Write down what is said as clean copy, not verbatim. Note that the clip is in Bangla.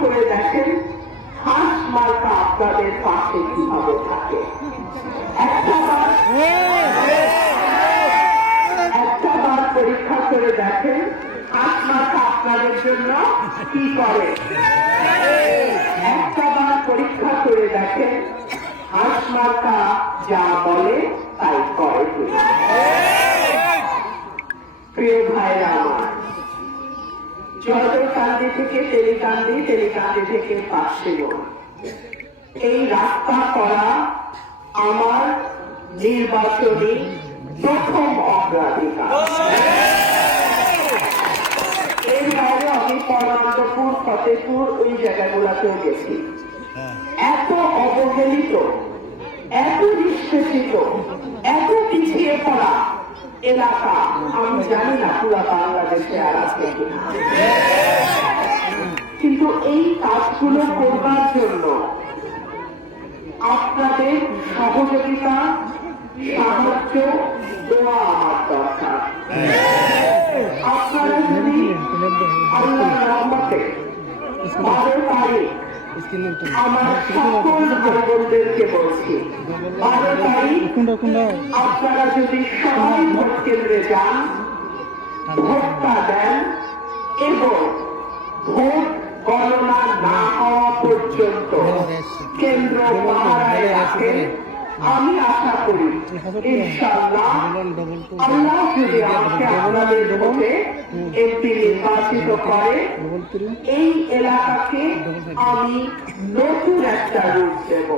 করে দেখেন হাঁস মার্কা আপনাদের পাশে কিভাবে থাকে। একটা বার পরীক্ষা করে দেখেন হাঁস মার্কা আপনাদের জন্য কি করে। একটা বার পরীক্ষা করে দেখেন হাঁস মার্কা যা বলে তাই করে। প্রিয় ভাইরা আমার, জয়কান্দি থেকে তেলিকান্দি, তেলিকান্দি থেকে পাশিল, এই রাস্তা করা আমার নির্বাচনী প্রথম অগ্রাধিকার। এর বাইরে আমি পরমানন্দপুর, ফতেপুর ওই জায়গাগুলোতেও গেছি। এত অবহেলিত, এত নিষ্পেষিত, এত পিছিয়ে পড়া এলাকা আমি জানি না পুরা বাংলাদেশে আর আছে কিনা। কিন্তু এই কাজগুলো করবার জন্য আপনাদের সহযোগিতা, সাহায্য, দোয়া আমার দরকার। আপনারা যদি আল্লাহর রহমতে 12 তারিখ, আমার সকল ভাই বোনদেরকে বলছি, 12 তারিখ আপনারা যদি সবাই ভোট কেন্দ্রে যান, ভোটটা দেন এবং ভোট গণনা না হওয়া পর্যন্ত কেন্দ্র পাহারায় রাখেন, আমি আশা করি ইনশাআল্লাহ আল্লাহ যদি আমাকে আপনাদের ভোটে এমপি নির্বাচিত করে, এই এলাকাকে আমি নতুন একটা রূপ দেব।